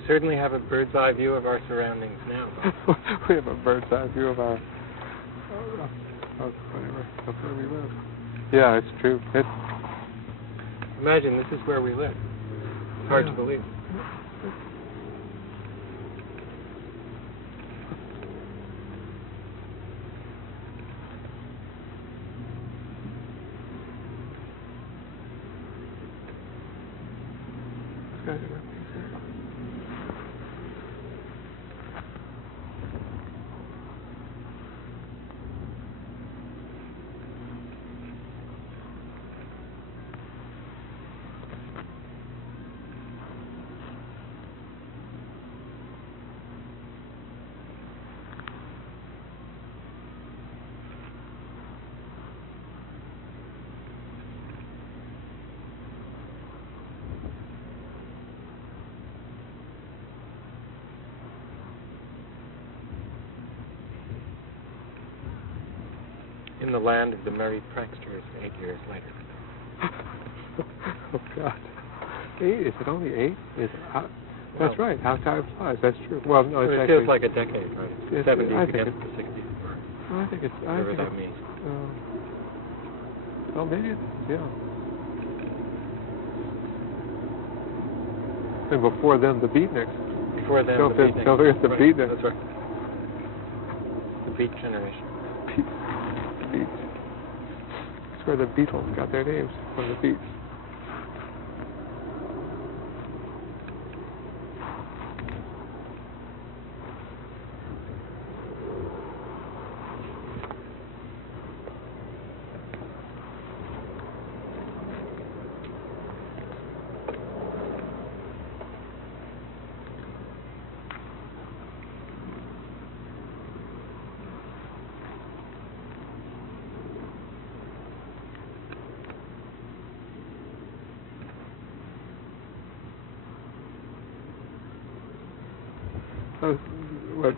We certainly have a bird's eye view of our surroundings now. We have a bird's eye view of our, of where we live. Yeah, it's true. Imagine this is where we live. It's hard to believe. In the land of the merry pranksters 8 years later. Oh, God. 8? Is it only 8? That's right. How time flies. That's true. Well, no, it feels like a decade, right? It's 70s against the 60s. I think it's... Whatever that means. Well, maybe yeah. And before them, the beatniks. Before them, don't forget the beatniks. That's right. The beat generation. Beats. That's where the Beatles got their names, from the Beats.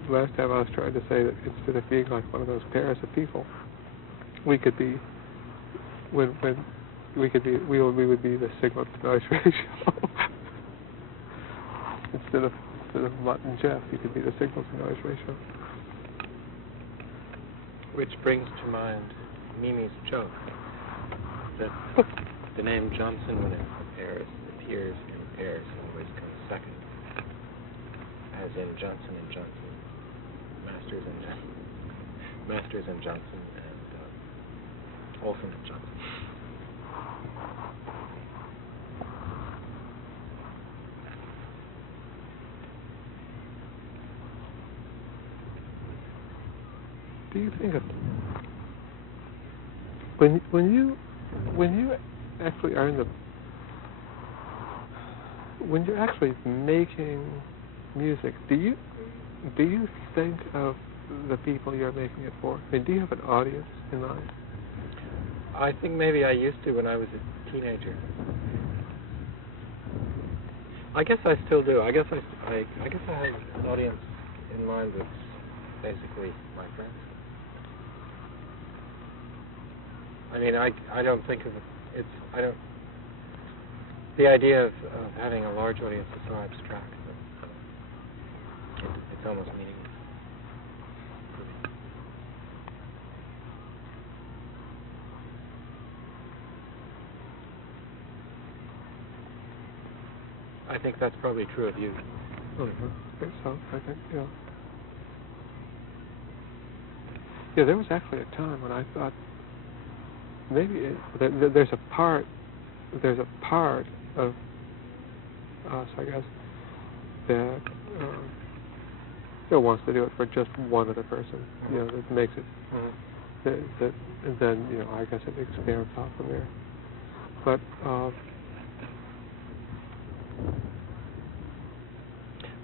Last time I was trying to say that instead of being like one of those pairs of people, we could be we would be the signal to noise ratio. instead of Mutt and Jeff, you could be the signal to noise ratio. Which brings to mind Mimi's joke that the name Johnson, when it appears in pairs, always comes second, as in Johnson and Johnson. Masters and Johnson, and Olson and Johnson. Do you think of when you actually are when you're actually making music, do you think of the people you're making it for? I mean, do you have an audience in mind? I think maybe I used to when I was a teenager. I guess I still do. I guess I have an audience in mind that's basically my friends. I mean, I don't think of it. The idea of having a large audience is so abstract that it's almost meaningless. I think that's probably true of you. I think so. I think, yeah. Yeah, there was actually a time when I thought maybe there's a part of us, I guess, that wants to do it for just one other person. You know, that makes it. And then I guess it expands out from there.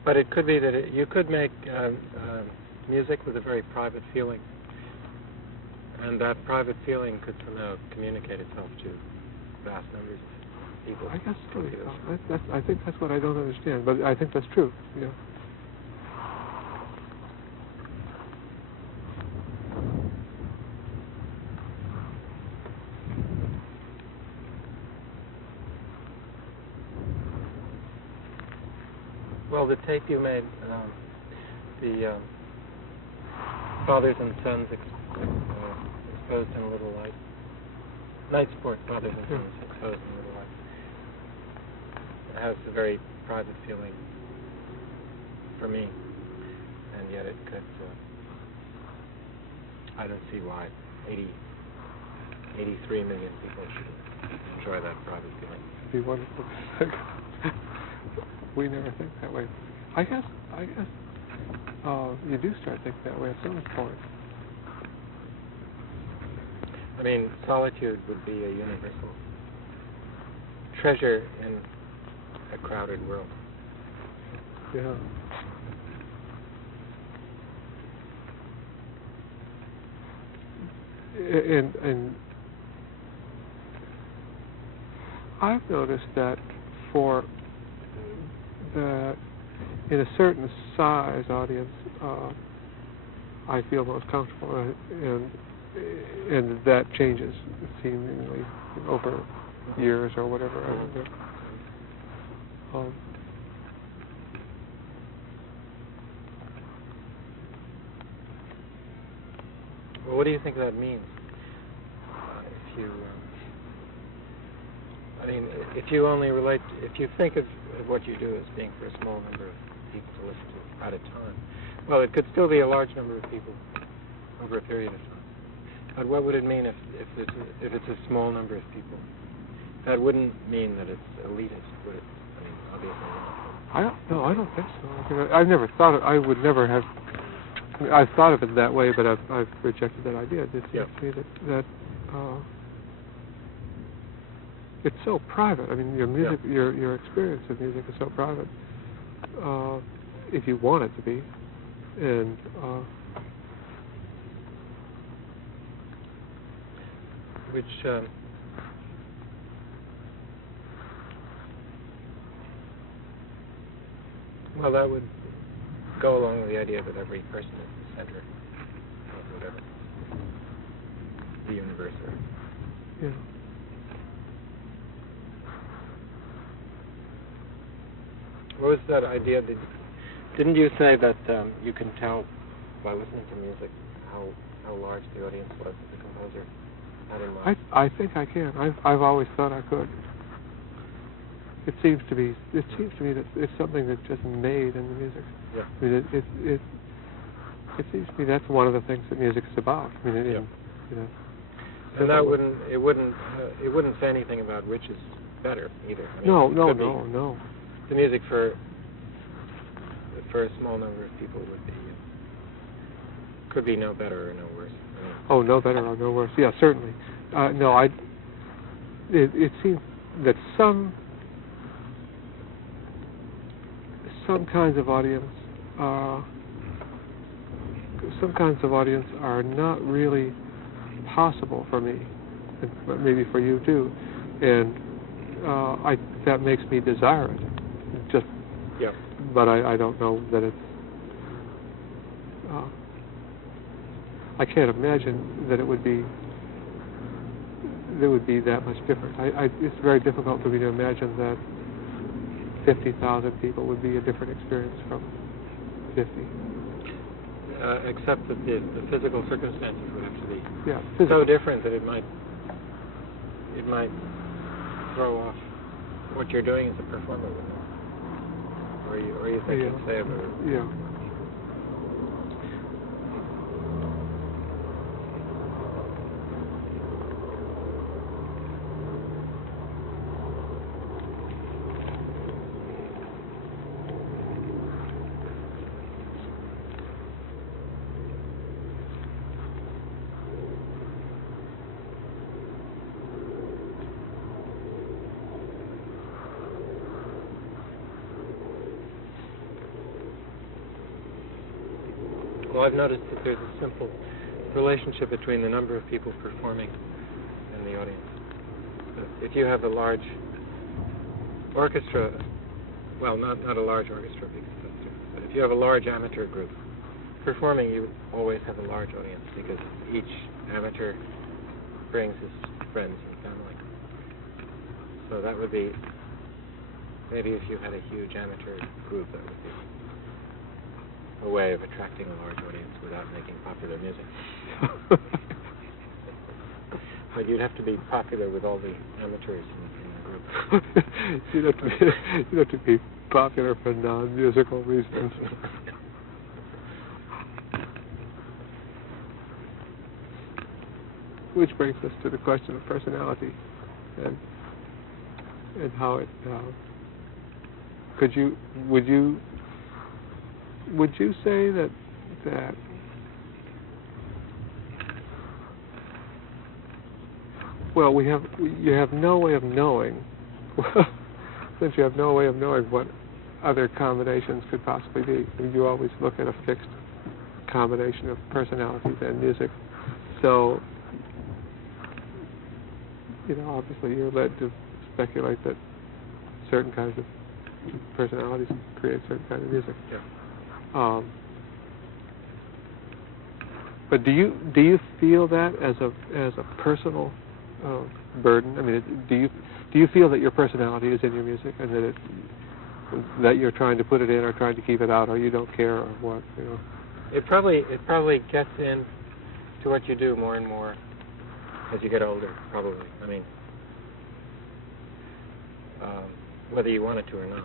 But it could be that you could make music with a very private feeling, and that private feeling could somehow communicate itself to vast numbers of people. I guess so. I think that's what I don't understand, but I think that's true. Yeah. Well, the tape you made, the fathers and sons exposed in a little light. Night sport, fathers and sons exposed in a little light. It has a very private feeling for me, and yet it could, I don't see why 83 million people should enjoy that private feeling. It'd be wonderful. We never think that way. I guess you do start thinking that way at some point. I mean, solitude would be a universal treasure in a crowded world. Yeah. And I've noticed that for in a certain size audience, I feel most comfortable, and that changes seemingly over years or whatever. Well, what do you think that means? If you only relate, if you think of what you do as being for a small number of people to listen to at a time, well, it could still be a large number of people over a period of time. But what would it mean if it's a small number of people? That wouldn't mean that it's elitist, would it? I mean, obviously not. I don't think so. I've never thought of. I would never have. I've thought of it that way, but I've rejected that idea. It seems to me that it's so private. I mean, your music, your experience of music is so private. If you want it to be, and which well, that would go along with the idea that every person is the center of whatever the universe is. Yeah. What was that idea? Didn't you say that you can tell by listening to music how large the audience was that the composer had in mind? I think I can. I've always thought I could. It seems to me that it's something that's just made in the music. Yeah. I mean, it seems to me that's one of the things that music is about. I mean, you know. And that wouldn't say anything about which is better either. I mean, no. The music for a small number of people could be no better or no worse. I mean, oh, no better or no worse. Yeah, certainly. No, it seems that some kinds of audience are not really possible for me, and maybe for you too, and that makes me desire it. Just, but I don't know that it's. I can't imagine that it would be that much different. It's very difficult for me to imagine that 50,000 people would be a different experience from 50. Except that the physical circumstances would have to be so different that it might throw off what you're doing as a performer, wouldn't it? Or you think it's there? Yeah. Well, I've noticed that there's a simple relationship between the number of people performing and the audience. So if you have a large orchestra, well, not a large orchestra because that's different, but if you have a large amateur group performing, you always have a large audience because each amateur brings his friends and family. So that would be maybe if you had a huge amateur group, that would be a way of attracting a large audience without making popular music. But you'd have to be popular with all the amateurs in the group. you'd have to be popular for non-musical reasons. Which brings us to the question of personality, and how it. Would you say that well, you have no way of knowing, since you have no way of knowing what other combinations could possibly be. You always look at a fixed combination of personalities and music. So, obviously you're led to speculate that certain kinds of personalities create certain kind of music. Yeah. But do you feel that as a personal burden? I mean, do you feel that your personality is in your music, and that you're trying to put it in or trying to keep it out, or you don't care, or what? It probably gets in to what you do more and more as you get older. Probably. I mean, whether you want it to or not.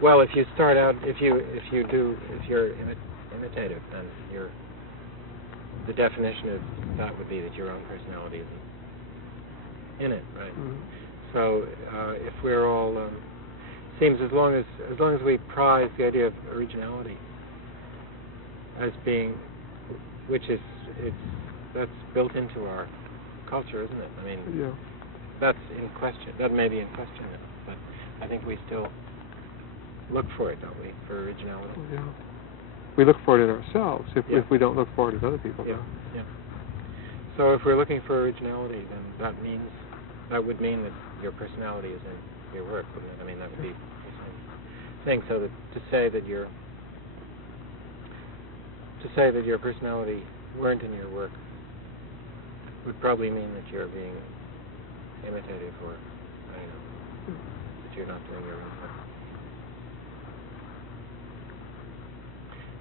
Well, if you start out, if you're imitative, then the definition of that would be that your own personality isn't in it, right? Mm-hmm. So if we're all seems as long as we prize the idea of originality as being, that's built into our culture, isn't it? I mean, yeah. That's in question. That may be in question, but I think we still look for it, don't we, for originality? Yeah. We look for it in ourselves if we don't look for it in other people. Yeah. Yeah. So if we're looking for originality, then that would mean that your personality is in your work, wouldn't it? I mean, that would be the same thing. So that to say that your personality weren't in your work would probably mean that you're being imitative, or that you're not doing your own work.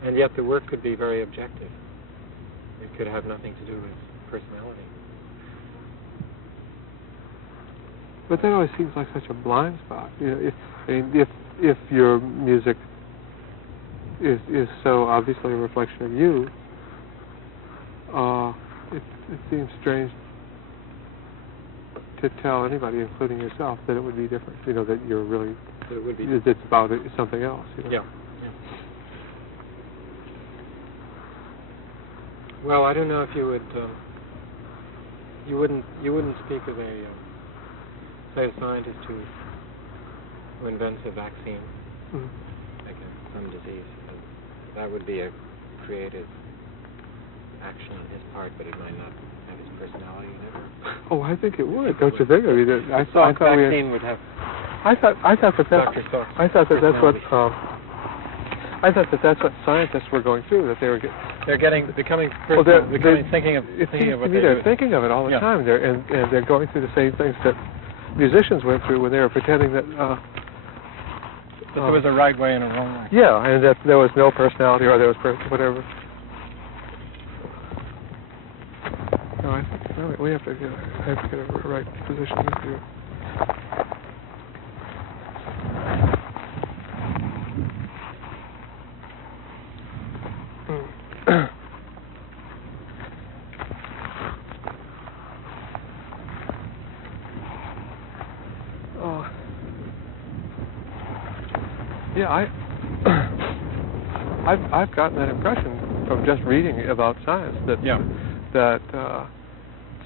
And yet the work could be very objective. It could have nothing to do with personality. But that always seems like such a blind spot. If your music is so obviously a reflection of you, it seems strange to tell anybody, including yourself, that it would be different. That you're really That it would be. It's about something else. Yeah. Well, I don't know if you would. You wouldn't speak of a scientist who invents a vaccine against some disease. That would be a creative action on his part, but it might not have his personality in it. Oh, I think it would. Don't you think? I mean, I thought vaccine would have. I thought that's what scientists were going through. That they were becoming thinking of what they're thinking of it all the time. They're going through the same things that musicians went through when they were pretending that there was a right way and a wrong way. Yeah, and that there was no personality, or there was whatever. No, I think we have to get a right position with you. Yeah, I've gotten that impression from just reading about science that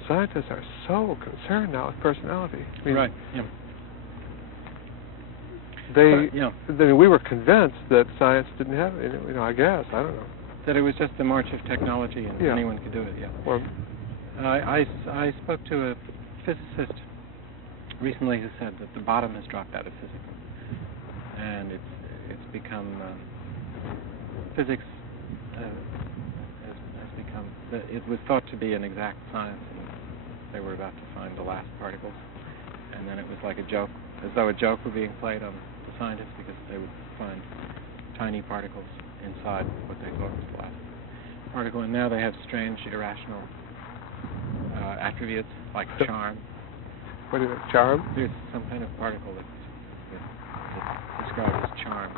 scientists are so concerned now with personality. I mean, right. Yeah. We were convinced that science didn't have it. I guess I don't know. That it was just the march of technology, and anyone could do it. Yeah. Or, I spoke to a physicist recently who said that the bottom has dropped out of physics, and it's become physics has become. It was thought to be an exact science, and they were about to find the last particles. and then it was like a joke, as though a joke were being played on the scientists because they would find tiny particles inside what they thought was the last particle, and now they have strange irrational attributes like charm. What is it, charm? There's some kind of particle that's described as charm.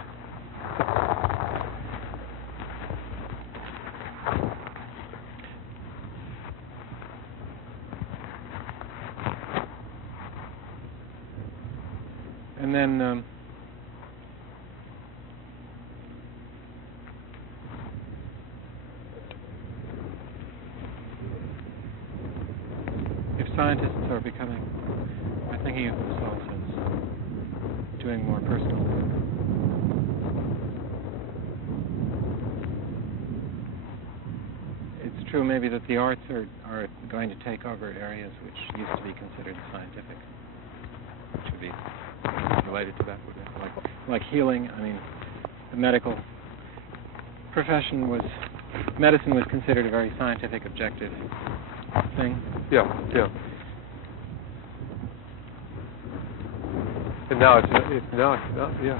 And then if scientists are thinking of themselves as doing more personal work, it's true maybe that the arts are going to take over areas which used to be considered scientific, which would be related to that, wouldn't it? Like healing. I mean, the medical profession medicine was considered a very scientific, objective thing. Yeah. And now it's not. Yeah.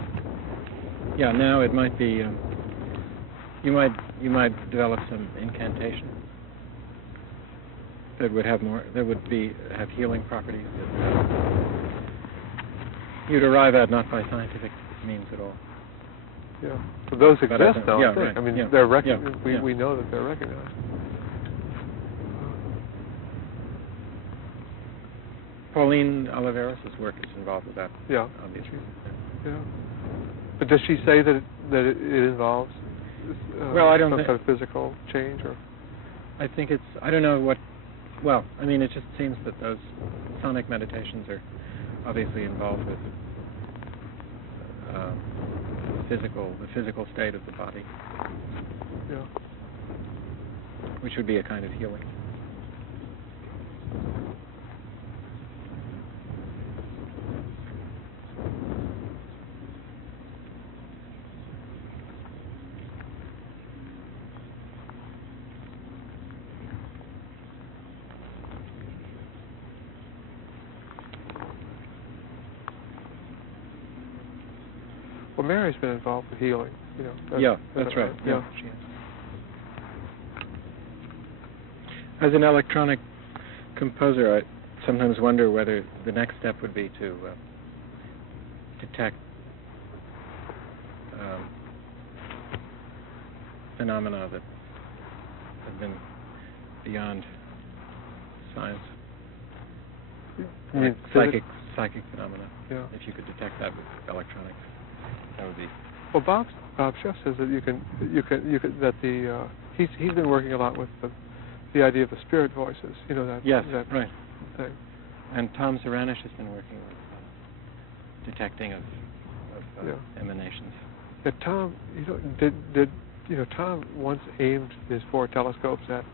Yeah. Now it might be. You might develop some incantation that would have have healing properties that you'd arrive at not by scientific means at all. Yeah. So those exist, though. Yeah, I think. right. I mean, Yeah. they're we know that they're recognized. Pauline Oliveros' work is involved with that. Yeah. Obviously. Yeah. But does she say that it involves well, I don't some think kind of physical change, or? I think it's. I don't know what. Well, I mean, it just seems that those sonic meditations are obviously involved with the physical state of the body. Yeah. Which would be a kind of healing. Well, Mary's been involved with healing, you know. That's right. Yeah. She is. As an electronic composer, I sometimes wonder whether the next step would be to detect phenomena that have been beyond science. I mean, psychic phenomena. Yeah. If you could detect that with electronics, that would be. Well, Bob Schiff says that you can that he's been working a lot with the idea of the spirit voices. You know that. Yes. That right. thing. And Tom Zeranish has been working with detecting of emanations. Yeah, Tom, Tom once aimed his 4 telescopes at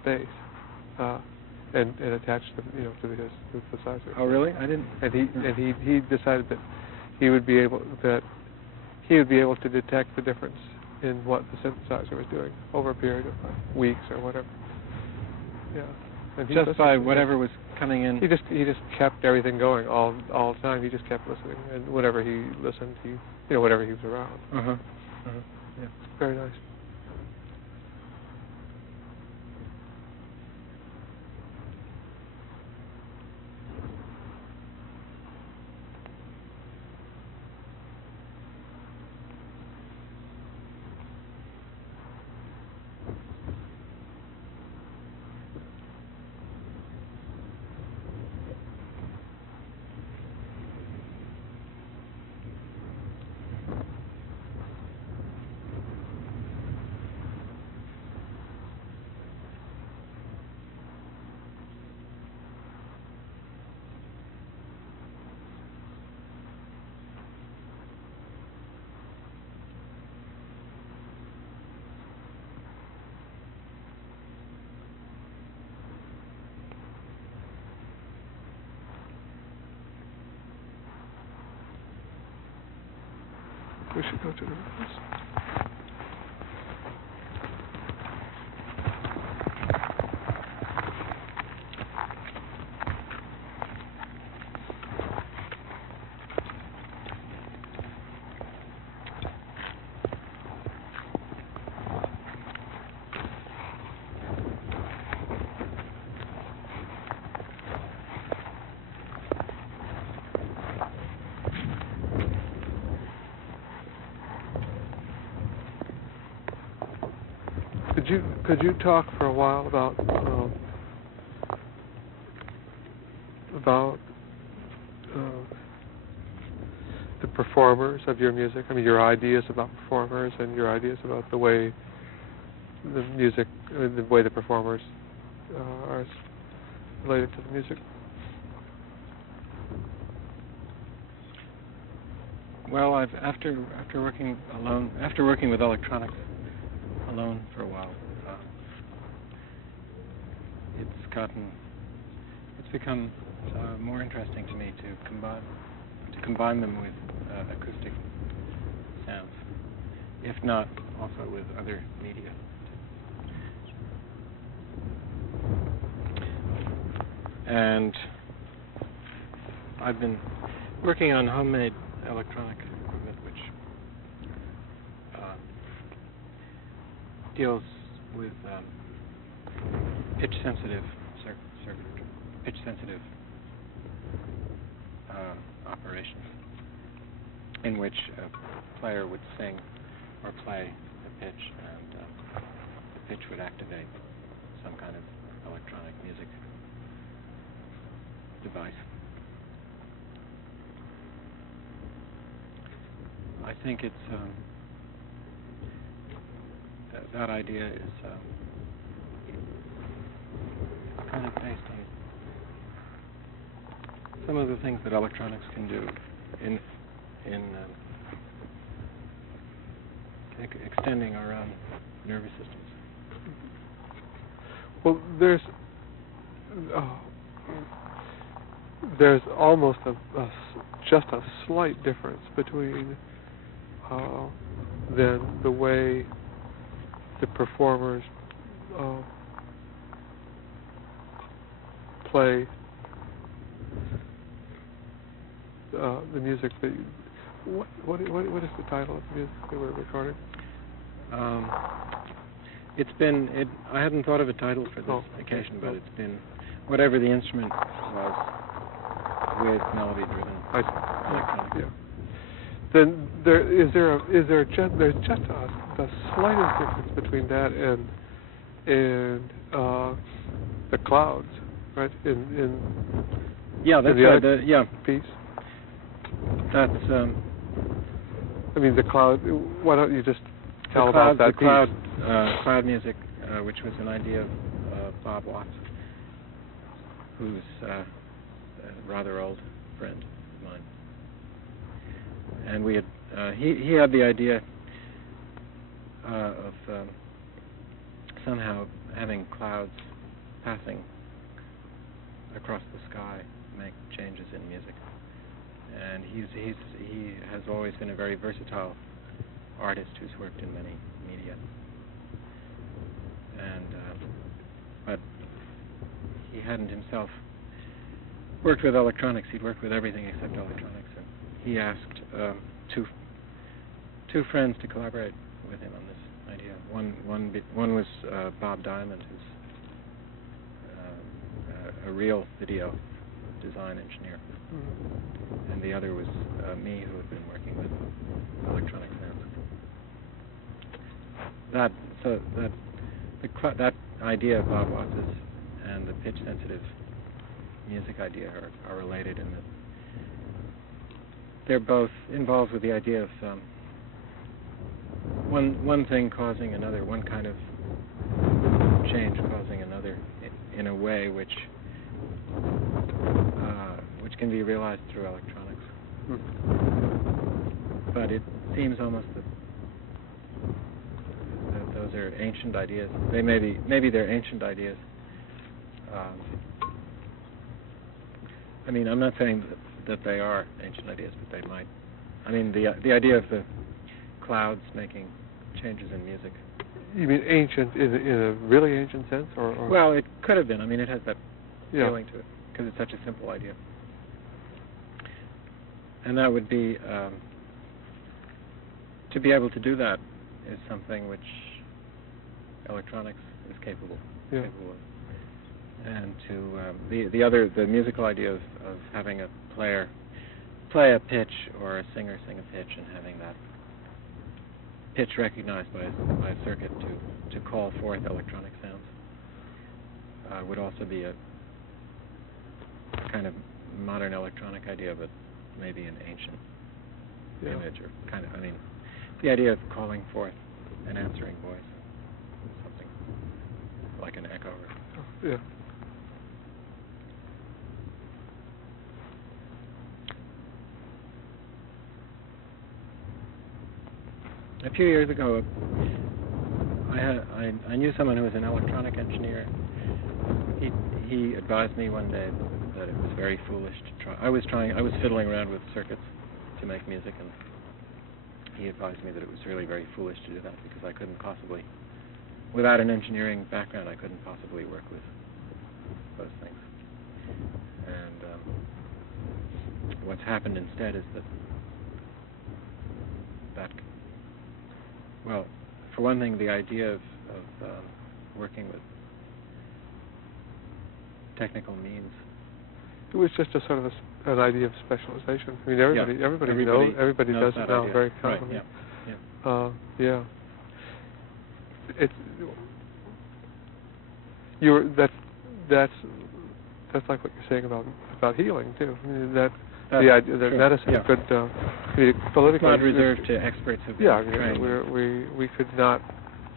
space, and attached them, to his synthesizer. Oh, really? I didn't. And he decided that he would be able to detect the difference in what the synthesizer was doing over a period of weeks or whatever. Yeah. And just by whatever was coming in. He just kept everything going all the time. He just kept listening, and whenever he listened, whatever he was around. Yeah. Very nice. We should go to the rooms. Could you talk for a while about the performers of your music? I mean, your ideas about performers and your ideas about the way the music, the way the performers are related to the music. Well, after working with electronics alone for a while, it's become more interesting to me to combine them with acoustic sounds, if not also with other media. And I've been working on homemade electronic equipment, which deals with pitch-sensitive operations, in which a player would sing or play the pitch, and the pitch would activate some kind of electronic music device. I think it's that idea is kind of based on some of the things that electronics can do in extending our own nervous systems. Well, there's almost just a slight difference between then the way the performers play the music that what is the title of the music that we're recording? I hadn't thought of a title for this occasion, but it's been whatever the instrument was with melody-driven electronic. Yeah. Then there's just the slightest difference between that and the clouds, right? In that's right. Piece. That's. I mean, the cloud. Why don't you just tell about that piece? Cloud music, which was an idea of Bob Watts, who's a rather old friend of mine. And we had he had the idea of somehow having clouds passing across the sky make changes in music. And he has always been a very versatile artist who's worked in many media. And but he hadn't himself worked with electronics. He'd worked with everything except electronics. And he asked two friends to collaborate with him on this idea. One was Bob Diamond, who's a real video design engineer, and the other was me, who had been working with electronic sounds. That idea of Bob Watts's and the pitch-sensitive music idea are related in that they're both involved with the idea of one thing causing another, one kind of change causing another, in a way which can be realized through electronics. But it seems almost that those are ancient ideas. They maybe they're ancient ideas. I mean, I'm not saying that they are ancient ideas, but they might. I mean, the idea of the clouds making changes in music. You mean ancient in a really ancient sense, or? Well, it could have been. I mean, it has that feeling to it because it's such a simple idea. And that would be to be able to do that is something which electronics is capable of. And to the musical idea of having a player play a pitch or a singer sing a pitch and having that pitch recognized by a circuit to call forth electronic sounds would also be a kind of modern electronic idea, but maybe an ancient image, or kind of, I mean, the idea of calling forth an answering voice, something like an echo. Yeah. A few years ago, I knew someone who was an electronic engineer. He advised me one day that it was very foolish to try. I was fiddling around with circuits to make music, and he advised me that it was really very foolish to do that because I couldn't possibly, without an engineering background, I couldn't possibly work with those things. And what's happened instead is that well, for one thing, the idea of working with technical means. It was just a sort of an idea of specialization. I mean, everybody does it now idea. very commonly. Right, yeah. That's like what you're saying about healing too. I mean, the idea that medicine could politically. It's not reserved to experts who've been trained. We could not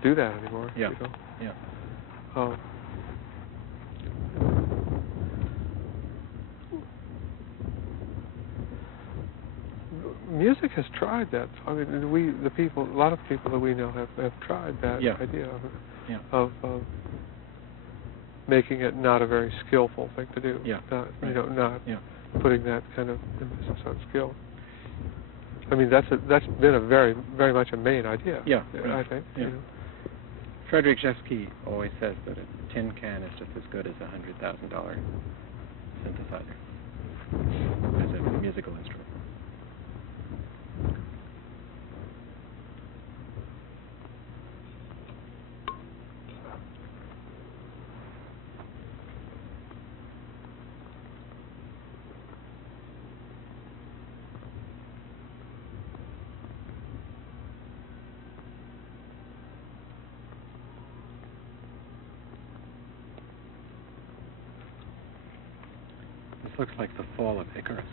do that anymore. Yeah. You know? Yeah. Music has tried that. I mean, a lot of people that we know have tried that idea of making it not a very skillful thing to do. Yeah. Not putting that kind of emphasis on skill. I mean, that's been a very, very much a main idea. Yeah. I think. Yeah. You know. Frederick Rzewski always says that a tin can is just as good as a $100,000 synthesizer as a musical instrument. Looks like the fall of Icarus.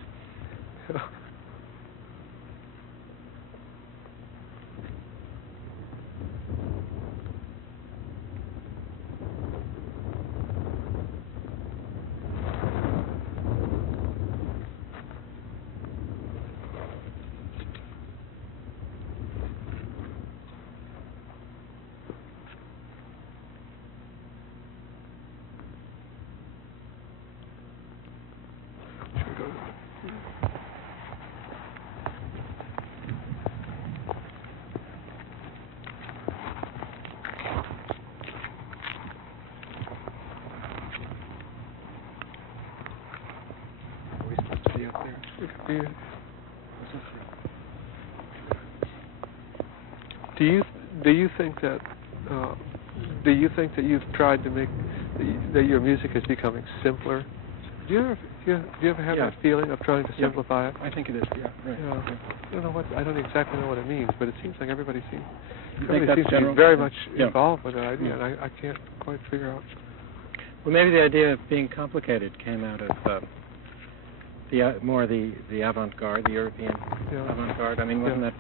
Do you think that you've tried to make that your music is becoming simpler? Do you ever have that feeling of trying to simplify it? I think it is. Yeah. Right. I don't exactly know what it means, but it seems like everybody seems to be general? very much involved with that idea, and I can't quite figure out. Well, maybe the idea of being complicated came out of the avant-garde, the European avant-garde. I mean, wasn't that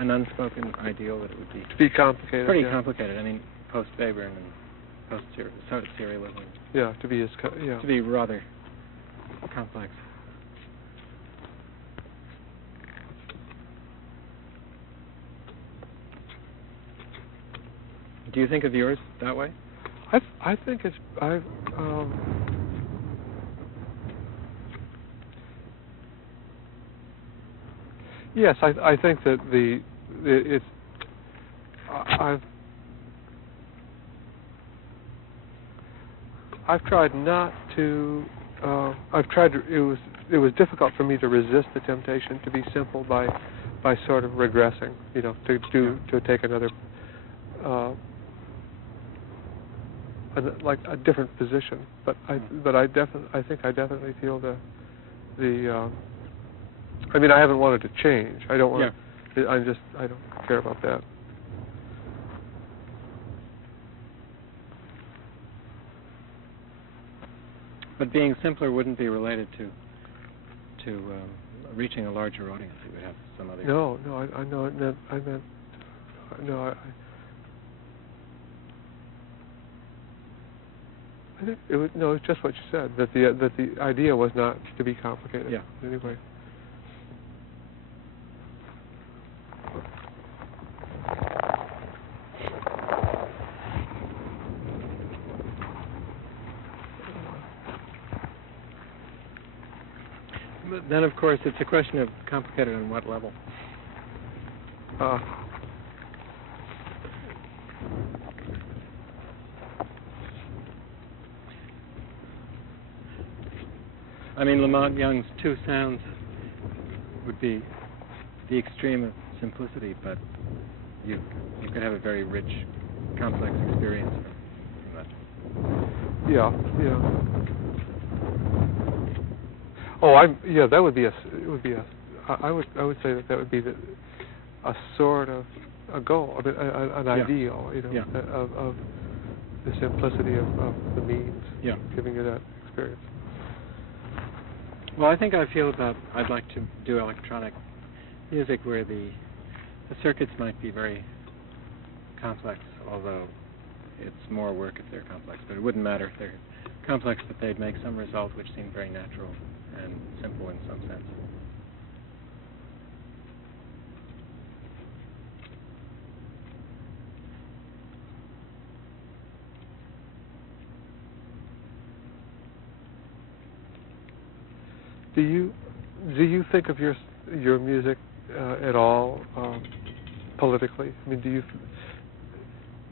an unspoken ideal that it would be to be complicated? Pretty complicated. I mean, post Behrman and post serialism. Yeah, to be to be rather complex. Do you think of yours that way? I think it's yes, I think that I've tried not to. It was difficult for me to resist the temptation to be simple by sort of regressing, to take another like a different position. But I think I definitely feel I mean, I haven't wanted to change. I don't want. I don't care about that. But being simpler wouldn't be related to reaching a larger audience. It would have some other. No, I know it meant. No, I think it was no. It's just what you said, that the idea was not to be complicated. Yeah. Anyway. But then, of course, it's a question of complicated on what level. I mean, Lamont Young's two sounds would be the extreme of simplicity, but you could have a very rich, complex experience from that. Yeah. Oh, that would be I would say that would be a sort of a goal, I mean, an ideal, of the simplicity of the means, giving you that experience. Well, I think I'd like to do electronic music where the circuits might be very complex, although it's more work if they're complex, but it wouldn't matter if they're complex, that they'd make some result which seemed very natural and simple in some sense. Do you think of your music at all politically? I mean,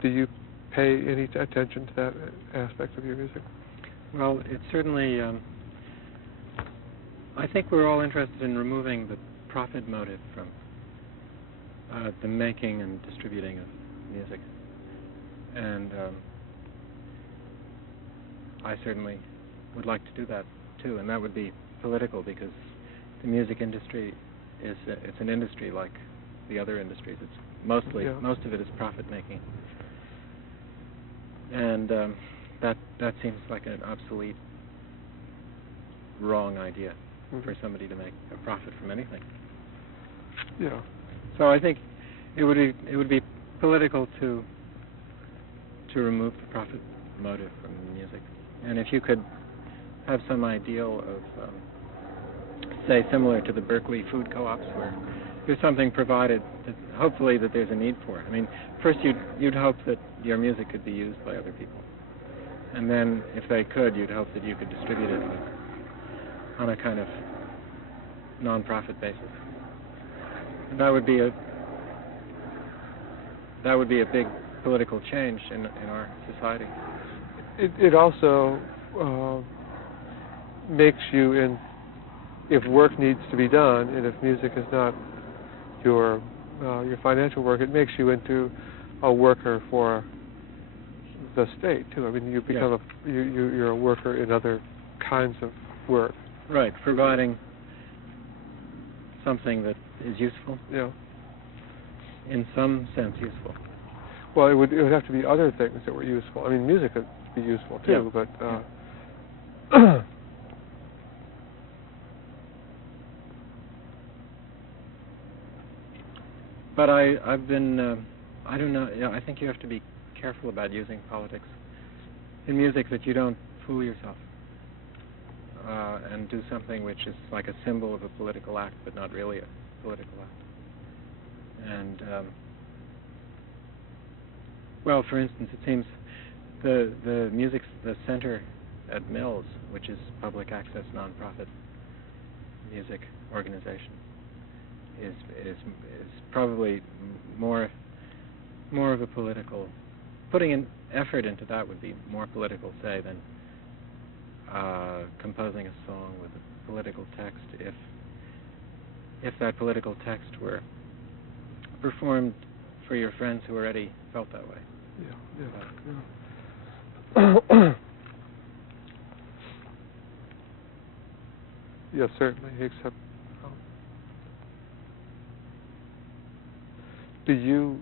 do you pay any attention to that aspect of your music? Well, it's certainly. I think we're all interested in removing the profit motive from the making and distributing of music, and I certainly would like to do that too, and that would be political, because the music industry it's an industry like the other industries. It's most of it is profit making, and that seems like an obsolete, wrong idea for somebody to make a profit from anything. Yeah. So I think it would be political to remove the profit motive from the music, and if you could have some ideal of say similar to the Berkeley food co-ops, where there's something provided that hopefully that there's a need for. I mean, first you'd hope that your music could be used by other people, and then if they could, you'd hope that you could distribute it on a kind of non-profit basis. And that would be a big political change in our society. It also makes you if work needs to be done, and if music is not your financial work, it makes you into a worker for the state too. I mean, you become you're a worker in other kinds of work. Right, providing something that is useful. Yeah. In some sense, useful. Well, it would have to be other things that were useful. I mean, music could be useful too, but. But I've been, I don't know, I think you have to be careful about using politics in music, that you don't fool yourself and do something which is like a symbol of a political act, but not really a political act. And, well, for instance, it seems the center at Mills, which is public access nonprofit music organization, is probably more of a political, putting an effort into that would be more political, say, than composing a song with a political text, if that political text were performed for your friends who already felt that way. Yeah. Yes, certainly, except do you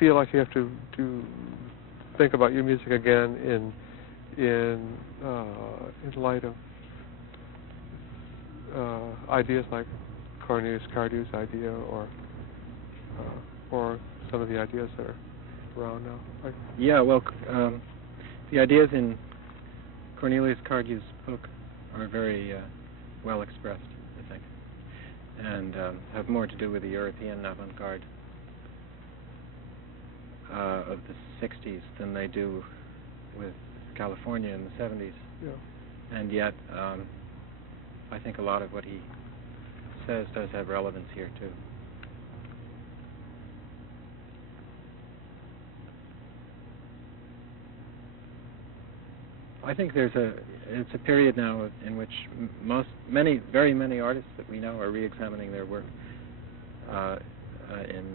feel like you have to think about your music again in light of ideas like Cornelius Cardew's idea, or some of the ideas that are around now. Like, yeah, well, the ideas in Cornelius Cardew's book are very well expressed, I think, and have more to do with the European avant-garde of the 60s than they do with California in the 70s. yeah. And yet, I think a lot of what he says does have relevance here, too. I think it's a period now in which very many artists that we know are re-examining their work in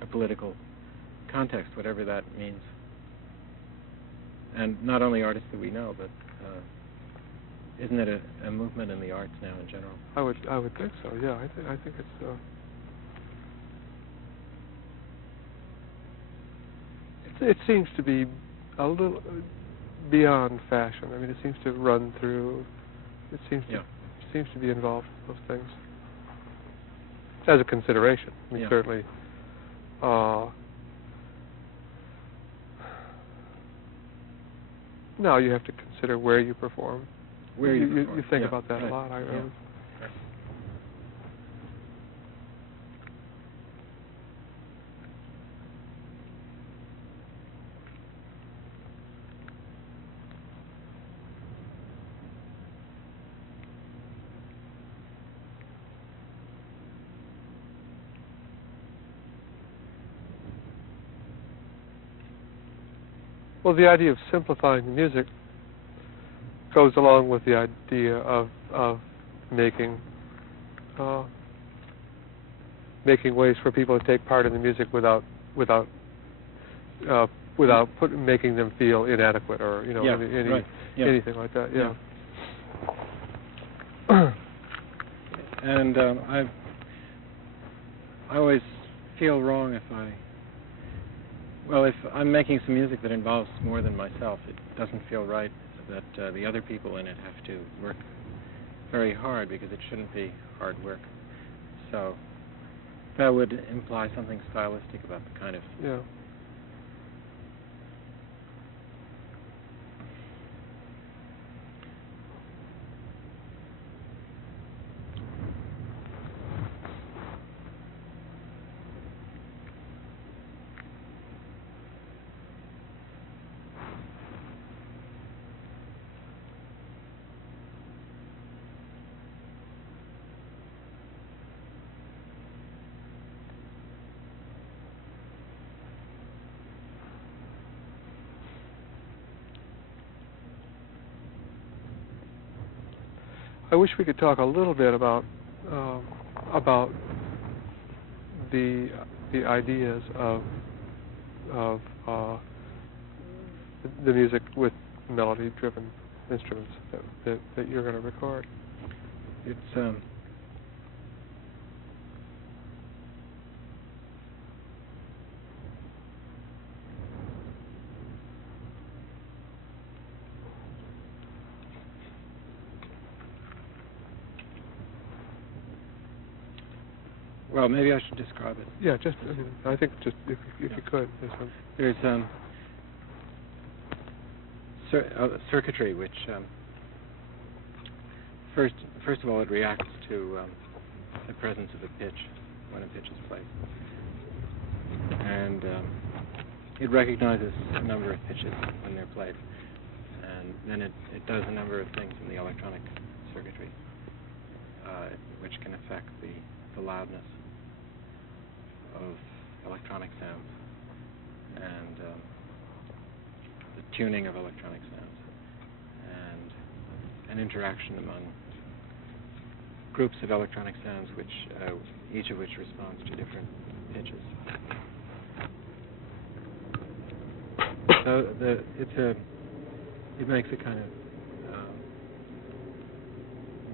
a political context, whatever that means. And not only artists that we know, but isn't it a movement in the arts now in general? I would think so. Yeah, I think it's. It seems to be a little beyond fashion. I mean, it seems to run through. It seems to be involved in those things as a consideration. I mean, certainly. Now you have to consider where you perform. Where you perform. You think about that a lot. Well, the idea of simplifying the music goes along with the idea of making ways for people to take part in the music without making them feel inadequate or anything like that. Yeah. And I always feel wrong if I'm making some music that involves more than myself. It doesn't feel right that the other people in it have to work very hard, because it shouldn't be hard work. So that would imply something stylistic about the kind of... Yeah. I wish we could talk a little bit about the ideas of the music with melody-driven instruments that you're going to record. It's well, maybe I should describe it. Yeah, I think just if you could. There's circuitry which first of all it reacts to the presence of a pitch when a pitch is played, and it recognizes a number of pitches when they're played, and then it does a number of things in the electronic circuitry which can affect the loudness of electronic sounds and the tuning of electronic sounds, and an interaction among groups of electronic sounds, each of which responds to different pitches. So it makes a kind of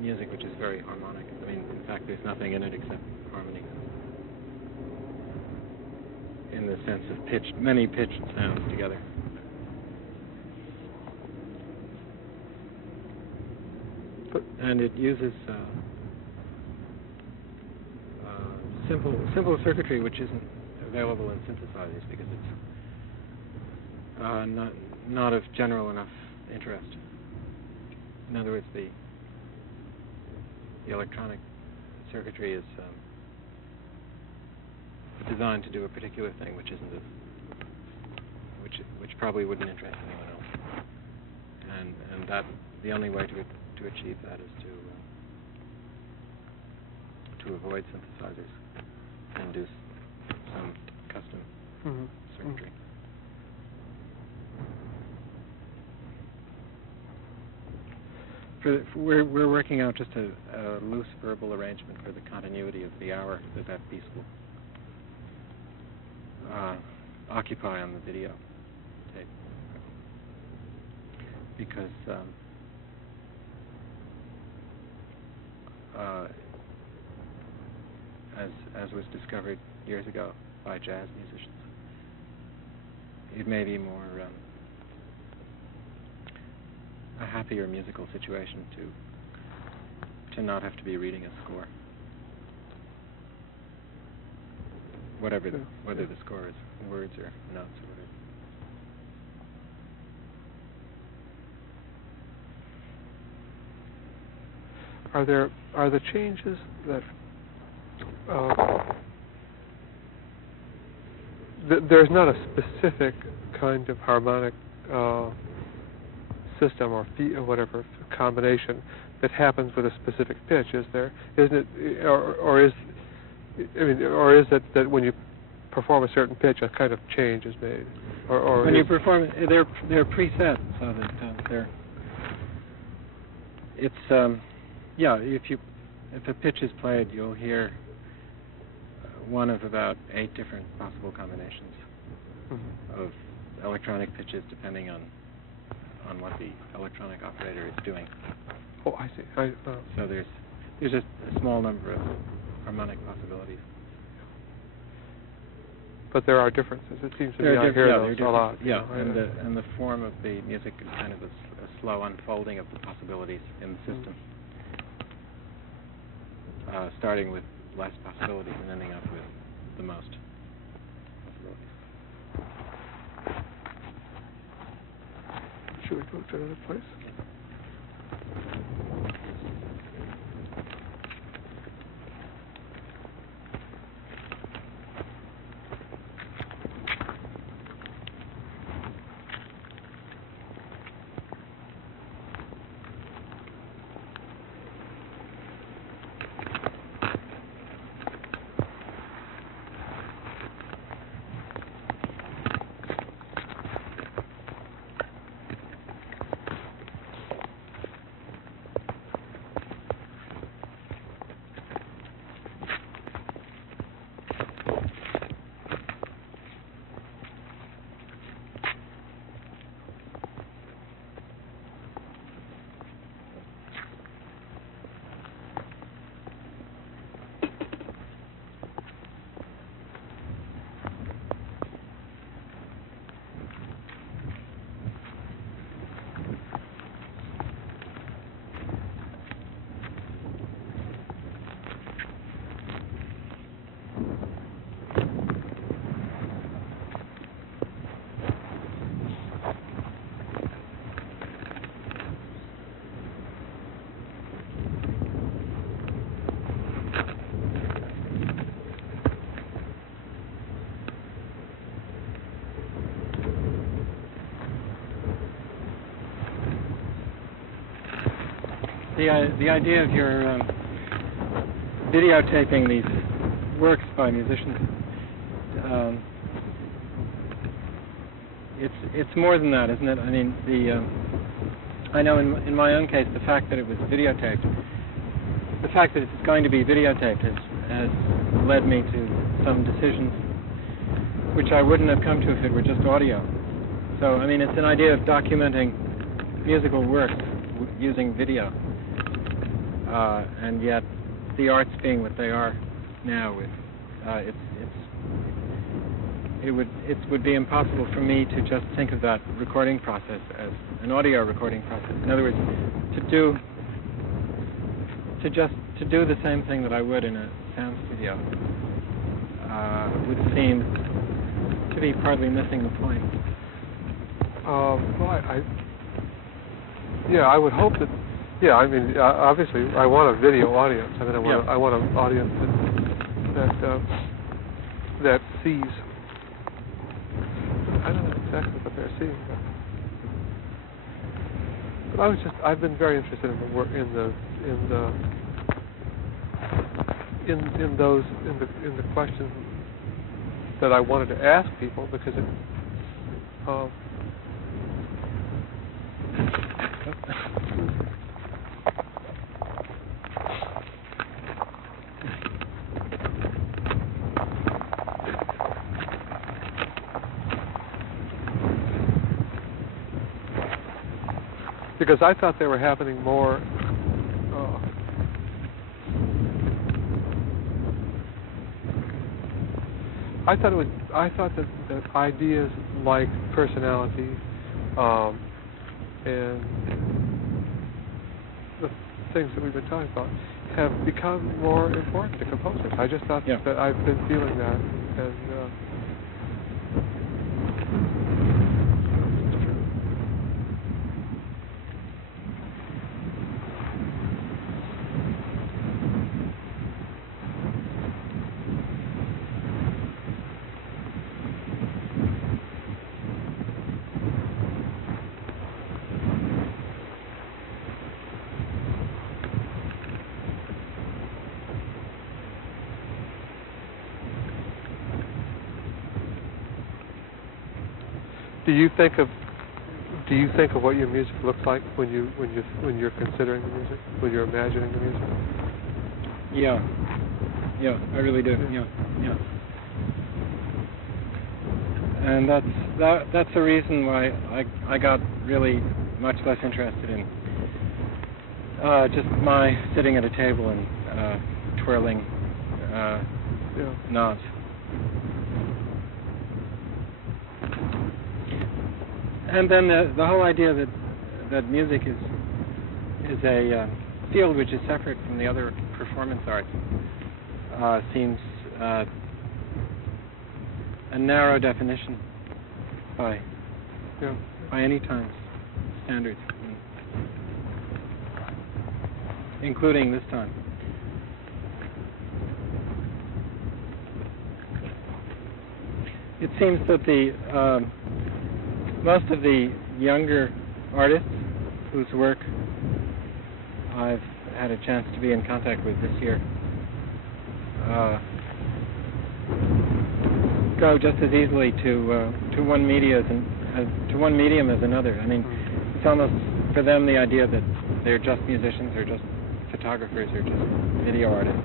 music which is very harmonic. I mean, in fact, there's nothing in it except harmony. in the sense of many pitched sounds together. And it uses simple circuitry, which isn't available in synthesizers because it's not of general enough interest. In other words, the electronic circuitry is designed to do a particular thing, which isn't which probably wouldn't interest anyone else. And that the only way to achieve that is to avoid synthesizers and do some custom circuitry. We're working out just a loose verbal arrangement for the continuity of the hour that piece will occupy on the video tape, because as was discovered years ago by jazz musicians, it may be more a happier musical situation to not have to be reading a score, whether the score is words or notes or whatever. Are the changes that there's not a specific kind of harmonic system or whatever combination that happens with a specific pitch, is there? Isn't it, or is it that when you perform a certain pitch, a kind of change is made? Or when you perform, they're preset, so that if a pitch is played, you'll hear one of about 8 different possible combinations of electronic pitches, depending on what the electronic operator is doing. Oh, I see. So there's just a small number of harmonic possibilities. But there are differences. It seems to me I hear those a lot. Yeah, and the form of the music is kind of a slow unfolding of the possibilities in the system, starting with less possibilities and ending up with the most possibilities. Should we go to another place? The idea of your videotaping these works by musicians, it's more than that, isn't it? I mean, I know in my own case, the fact that it was videotaped, the fact that it's going to be videotaped has led me to some decisions which I wouldn't have come to if it were just audio. So, I mean, it's an idea of documenting musical works using video. And yet, the arts being what they are now, it would be impossible for me to just think of that recording process as an audio recording process. In other words, to do the same thing that I would in a sound studio would seem to be partly missing the point. Well, I would hope that. Yeah, I mean, obviously, I want a video audience. I mean, I want an audience that sees. I don't know exactly what they're seeing, but I've been very interested in the work in the questions that I wanted to ask people, because it. Because I thought they were happening more. I thought that ideas like personality and the things that we've been talking about have become more important to composers. I just thought that I've been feeling that, and Do you think of what your music looks like when you're considering the music, when you're imagining the music? Yeah, I really do. Yeah. And that's the reason why I got really much less interested in just my sitting at a table and twirling knobs. And then the whole idea that music is a field which is separate from the other performance arts seems a narrow definition by any time's standards, including this time. It seems that most of the younger artists whose work I've had a chance to be in contact with this year go just as easily to one medium as another. I mean, it's almost for them the idea that they're just musicians or just photographers or just video artists.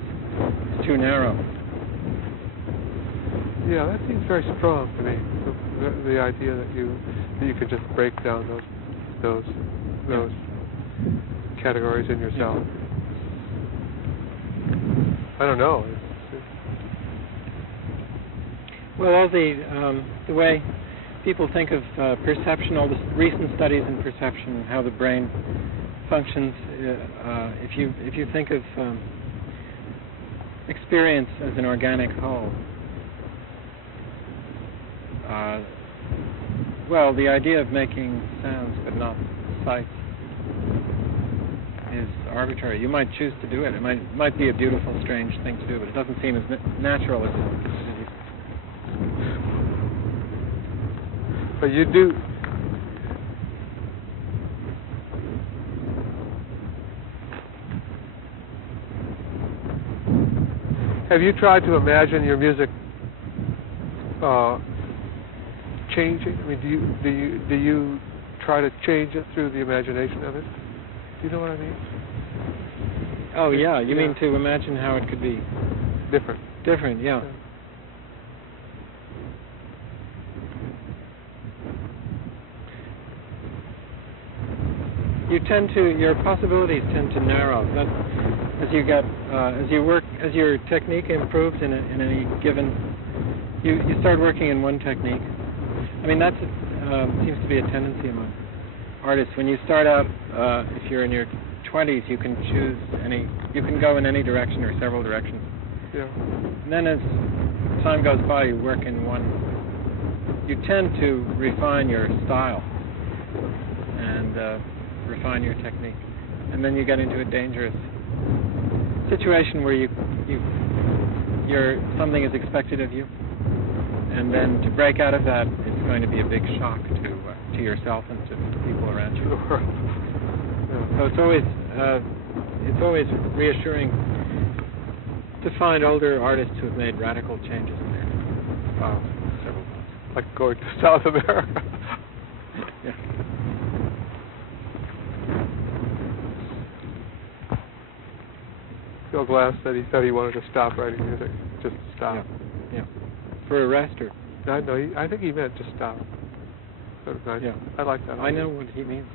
It's too narrow. Yeah, that seems very strong to me. The idea that you could just break down those categories in yourself. I don't know. Well, all the way people think of perception, all the recent studies in perception, how the brain functions. If you think of experience as an organic whole. Well, the idea of making sounds but not sights is arbitrary. You might choose to do it. It might be a beautiful, strange thing to do, but it doesn't seem as natural as it is. But you do. Have you tried to imagine your music changing? I mean, do you try to change it through the imagination of it? Do you know what I mean? Oh yeah, you mean to imagine how it could be different? Different, yeah. Your possibilities tend to narrow. That as you work, as your technique improves in any given you start working in one technique. I mean, that's seems to be a tendency among artists. When you start out, if you're in your 20s, you can choose you can go in any direction or several directions. Yeah. And then as time goes by, you work in one. You tend to refine your style and refine your technique, and then you get into a dangerous situation where something is expected of you, and then to break out of that, it's going to be a big shock to yourself and to people around you. Sure. Yeah. So it's always reassuring to find older artists who have made radical changes in their styles several times. Like going to South America. Yeah. Bill Glass said he wanted to stop writing music, just stop. Yeah. For a rest or? No, I think he meant just stop. That was nice. Yeah. I like that. I know what he means.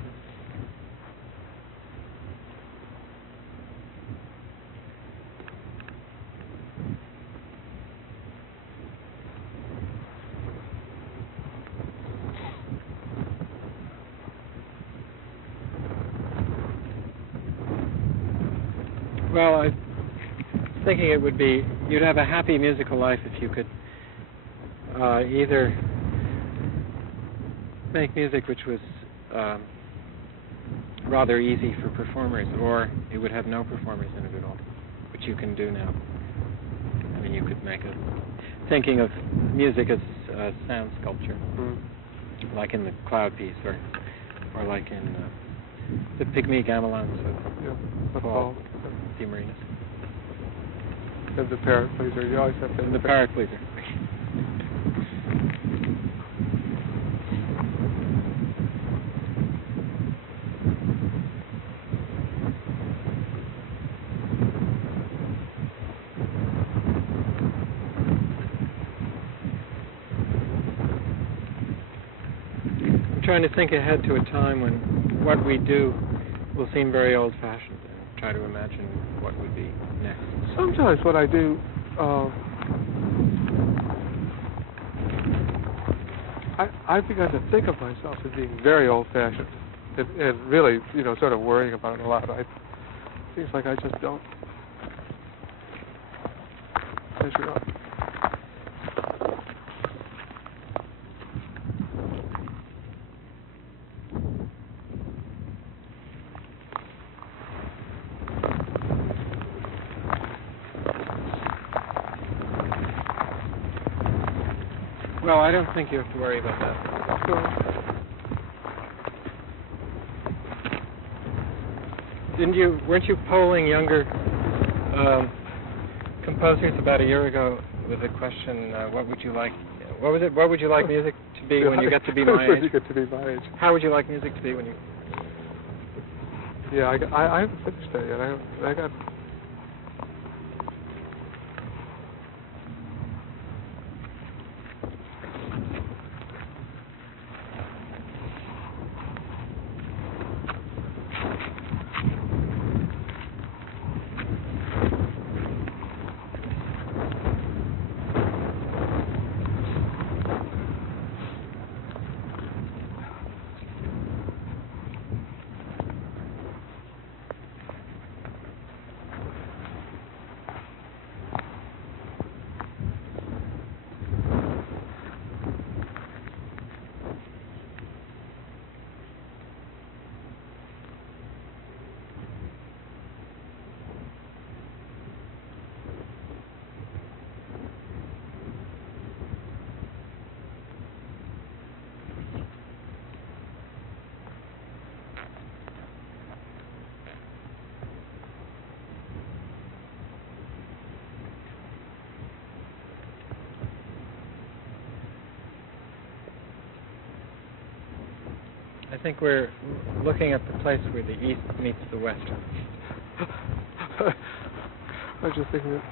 Well, I was thinking it would be, you'd have a happy musical life if you could either make music which was rather easy for performers, or it would have no performers in it at all, which you can do now. I mean, you could make thinking of music as sound sculpture, like in the Cloud piece, or like in the Pygmy Gamelons with Paul DeMarinis. And the parrot pleaser. You always have to. And the parrot pleaser. I'm trying to think ahead to a time when what we do will seem very old-fashioned, and try to imagine what would be next. Sometimes what I do, I've begun to think of myself as being very old-fashioned, and really, sort of worrying about it a lot. It seems like I just don't measure up. Well, I don't think you have to worry about that. Sure. Weren't you polling younger composers about a year ago with a question, what would you like music to be when you get to be my When age? you get to be my age. How would you like music to be when you... Yeah, I haven't finished that yet. I got... I think we're looking at the place where the East meets the West. I was just thinking that...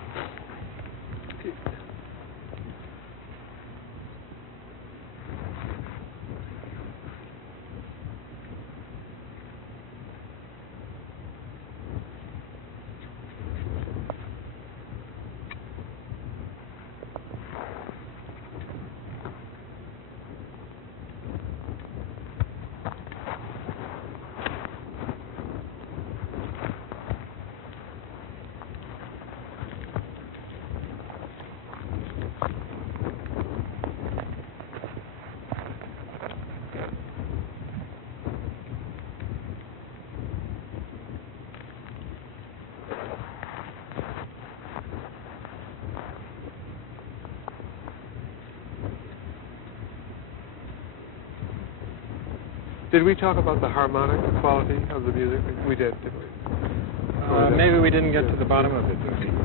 Did we talk about the harmonic quality of the music? We did, didn't we? Maybe we didn't get to the bottom of it, did we?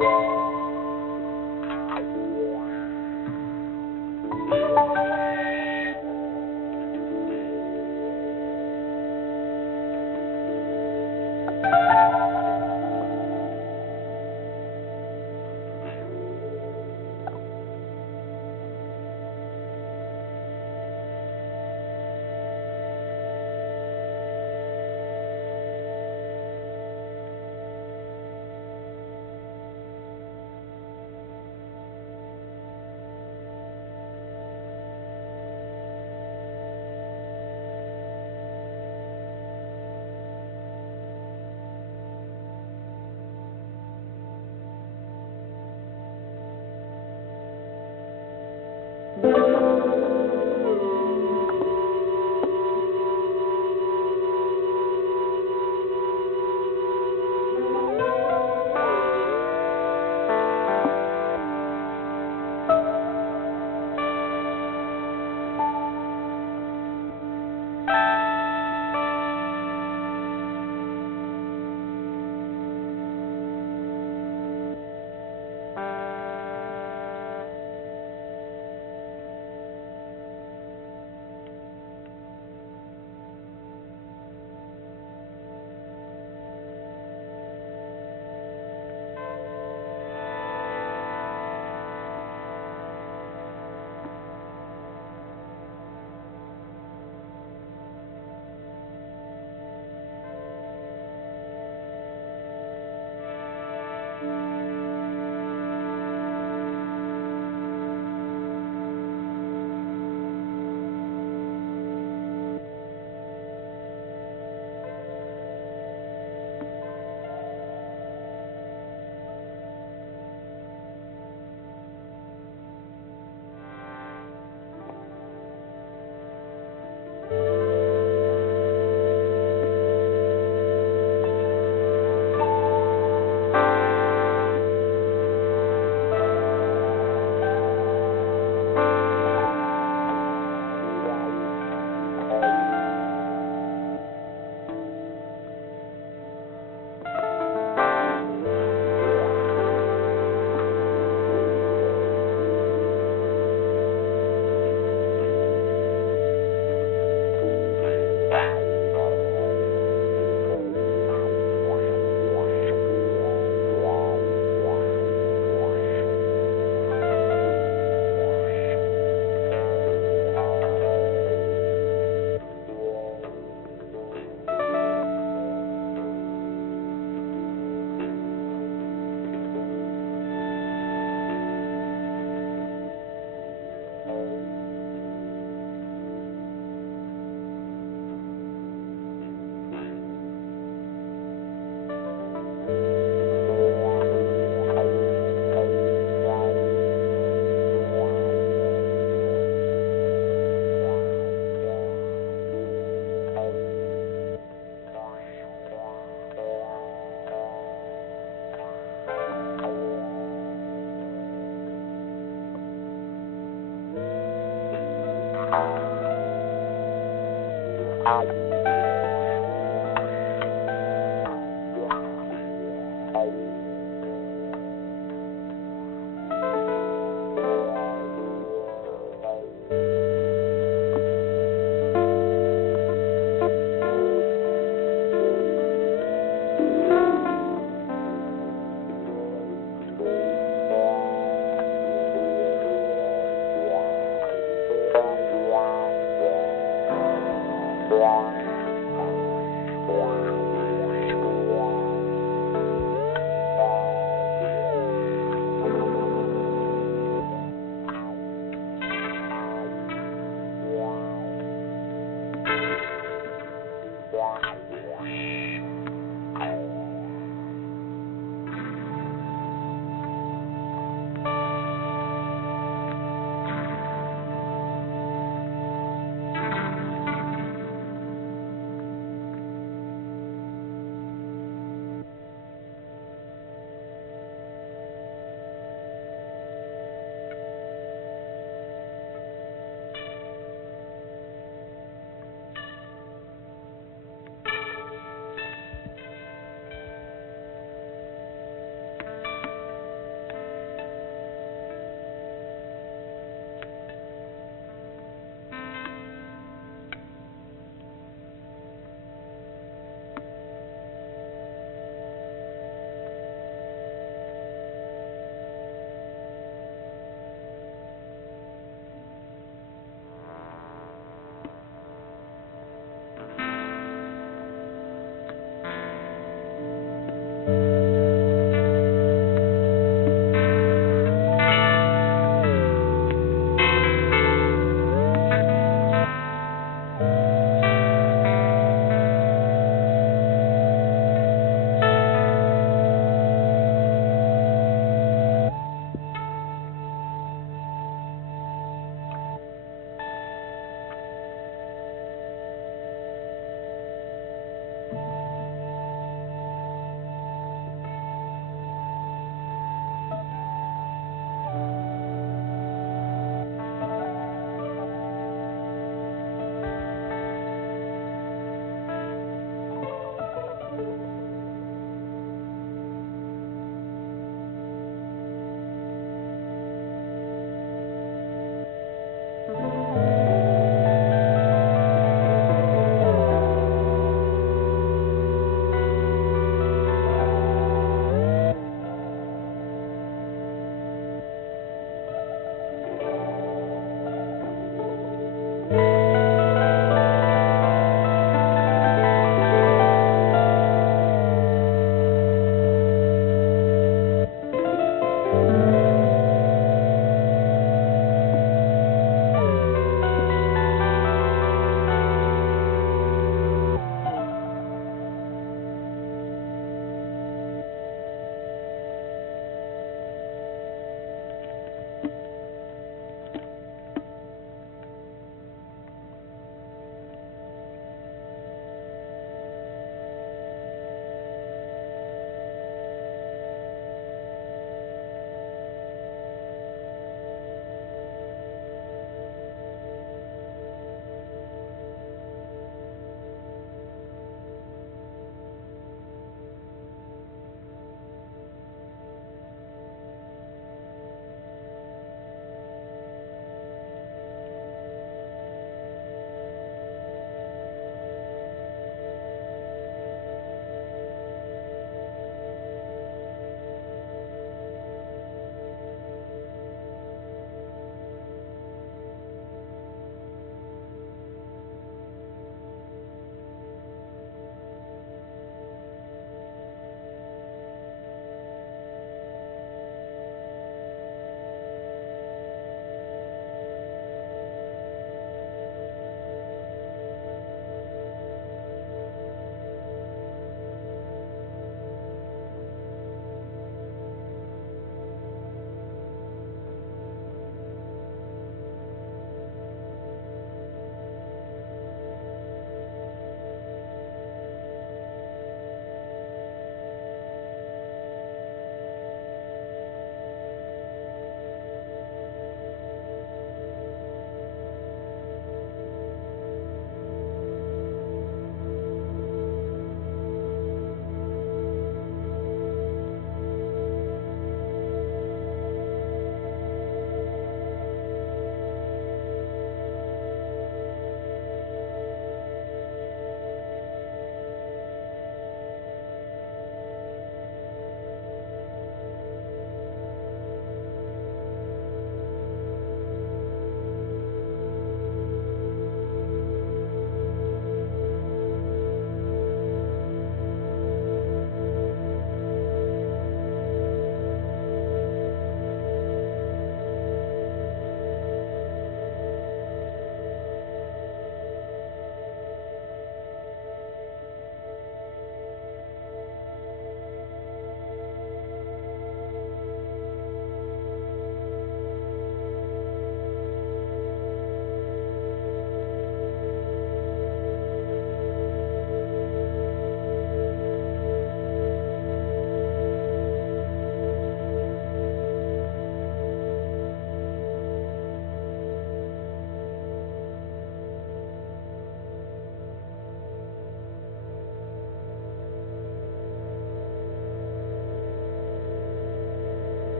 Yeah.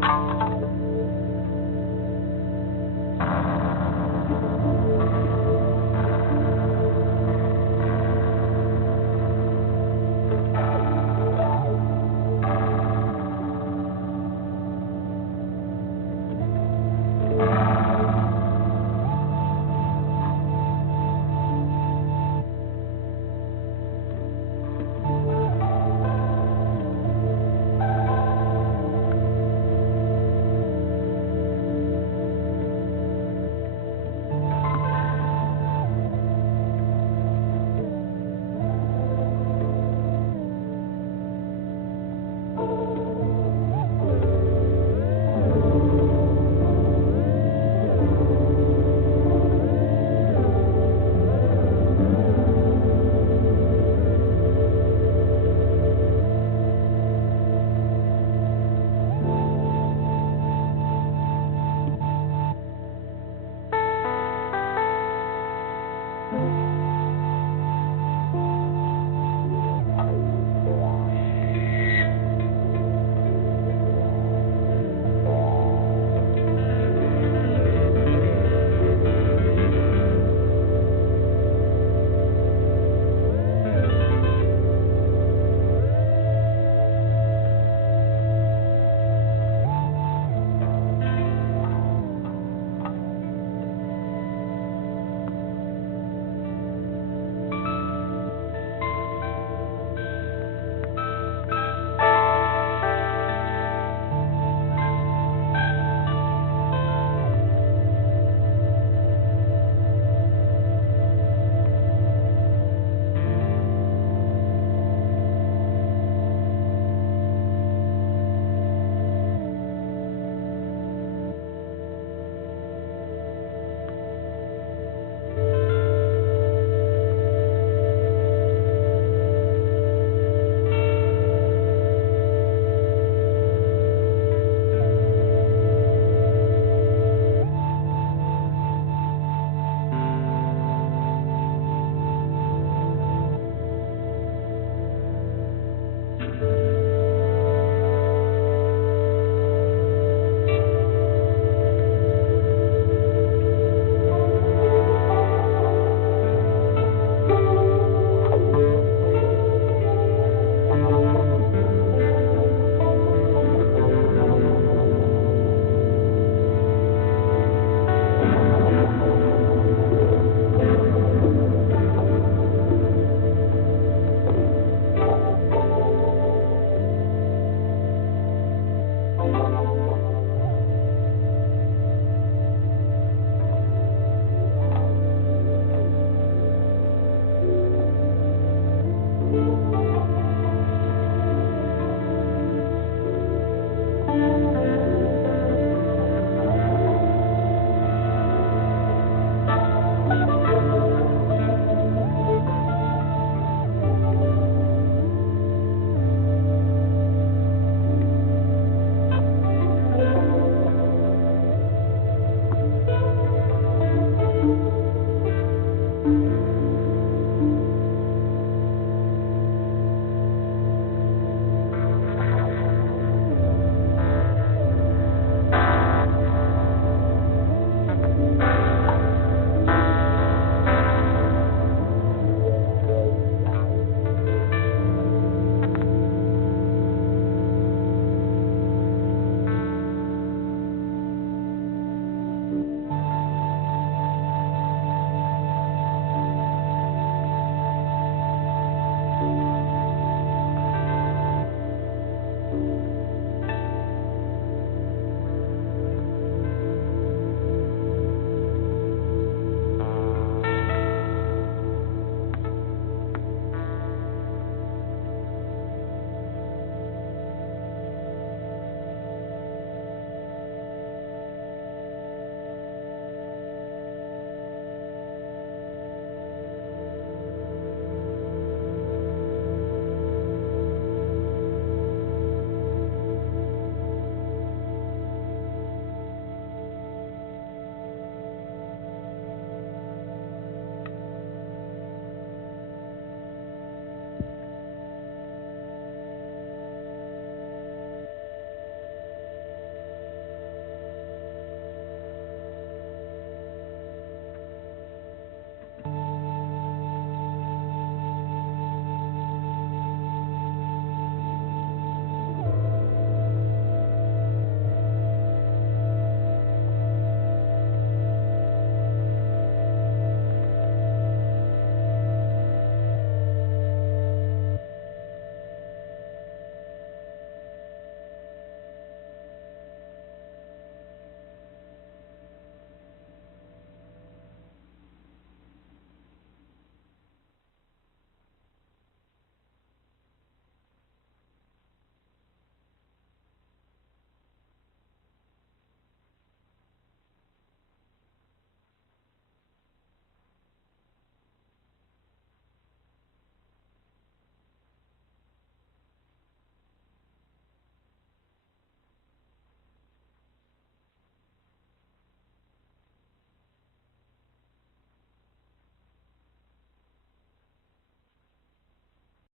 Thank you.